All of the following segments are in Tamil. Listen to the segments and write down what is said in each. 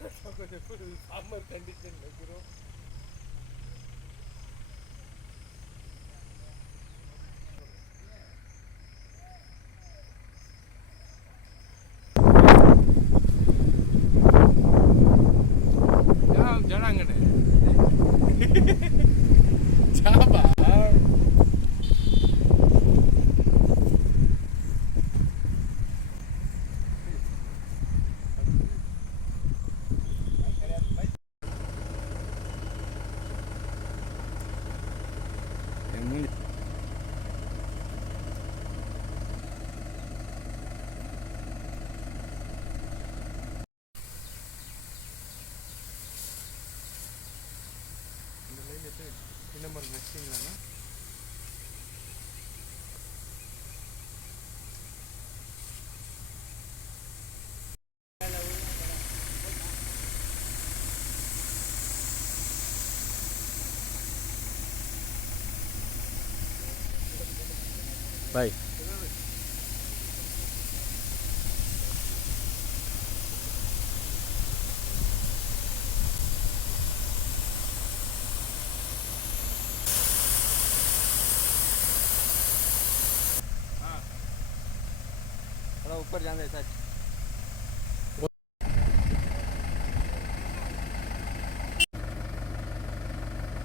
சம்மர் கண்டிஷன் வைக்கிறோம் இந்த லைன் எத்தனை இந்த மாதிரி நடிச்சிங்களாண்ணா Baik. ऊपर जाना है सच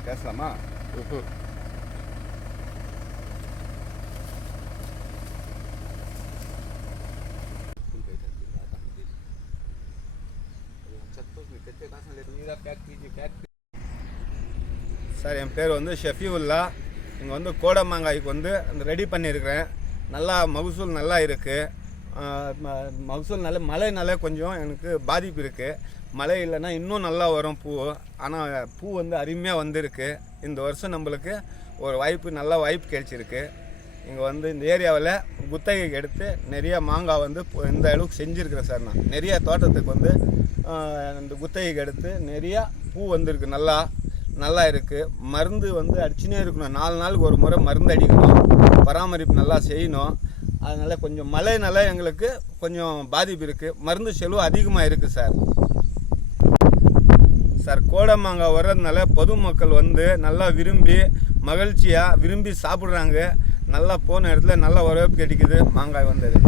कैसा माँ சார் என் பேர் வந்து ஷெஃபியுல்லா இங்கே வந்து கோடமாங்காய்க்கு வந்து அந்த ரெடி பண்ணியிருக்கிறேன். நல்லா மகசூல் நல்லா இருக்குது மகசூல் நல்ல மழைனால கொஞ்சம் எனக்கு பாதிப்பு இருக்குது மழை இல்லைன்னா இன்னும் நல்லா வரும் பூ. ஆனால் பூ வந்து அருமையாக வந்திருக்கு. இந்த வருஷம் நம்மளுக்கு ஒரு வாய்ப்பு நல்ல வாய்ப்பு கிடைச்சிருக்கு. இங்கே வந்து இந்த ஏரியாவில் குத்தகைக்கு எடுத்து நிறைய மாங்காய் வந்து இப்போ இந்த அளவுக்கு செஞ்சுருக்கிறேன் சார் நான். நிறைய தோட்டத்துக்கு வந்து இந்த குத்தகைக்கு எடுத்து நிறையா பூ வந்திருக்கு நல்லா நல்லா இருக்குது மருந்து வந்து அடிச்சுனே இருக்கணும். நாலு நாளுக்கு ஒரு முறை மருந்து அடிக்கணும். பராமரிப்பு நல்லா செய்யணும். அதனால் கொஞ்சம் மழைனால எங்களுக்கு கொஞ்சம் பாதிப்பு இருக்குது மருந்து செலவு அதிகமாக இருக்குது சார். சார் கோடை மாங்காய் வர்றதுனால பொதுமக்கள் வந்து நல்லா விரும்பி மகிழ்ச்சியாக விரும்பி சாப்பிட்றாங்க. நல்லா போன இடத்துல நல்ல வரவேற்பு கிடைக்குது. மாங்காய் வந்தது.